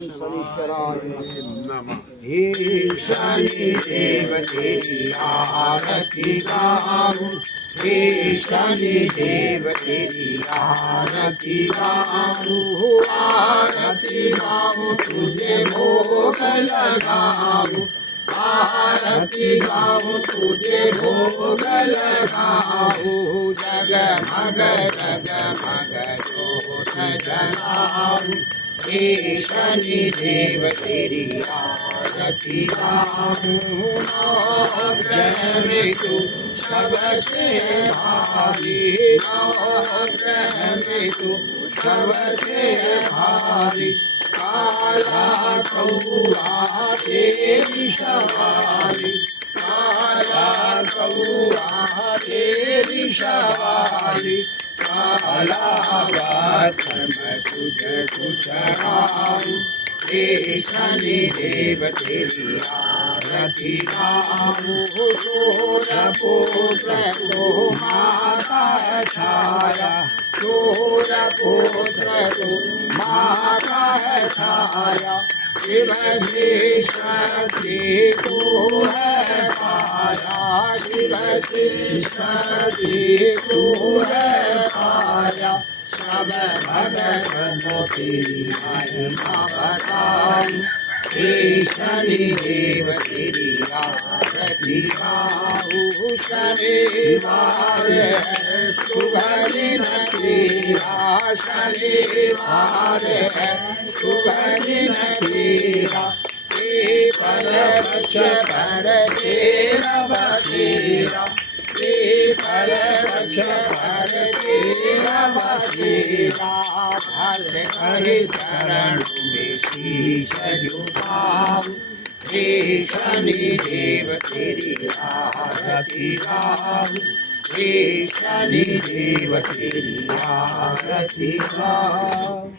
शनीश्वराय नमः। हे शनि देव तेरी आरती गाऊं, हे शनि देव तेरी आरती गाऊं, आरती गाऊं तुझे भोग लगाऊं, आरती गाऊं तुझे भोग लगाऊं, जगमग जगमग ज्योत जलाऊं, हे शनि देव तेरी आरती गाऊं, नवग्रह में तू सबसे भारी, नवग्रह में तू सबसे भारी, काला कौआ तेरी सवारी, काला कौआ तेरी सवारी, काला बादल मैं तुझे चढ़ाऊं, हे शनि देव तेरी आरती गाऊं, सूर्यपुत्र तो माता छाया, सूर्यपुत्र तो माता छाया, शिव जी शक्ति को है पाया, शिव जी शक्ति को है पाया, सब भगतों तेरी महिमा बताऊं, हे शनि देव तेरी आरती गाऊं, शनिवार है शुभ दिन तेरा, शनिवार है शुभ दिन तेरा, पर रक्ष कर तेरा बसेरा, पर रक्ष कर तेरा बसेरा, भक्त कहे शरण में शीश झुकाऊं, हे शनि देव तेरी आरती गाऊं, हे शनि देव तेरी आरती गाऊं।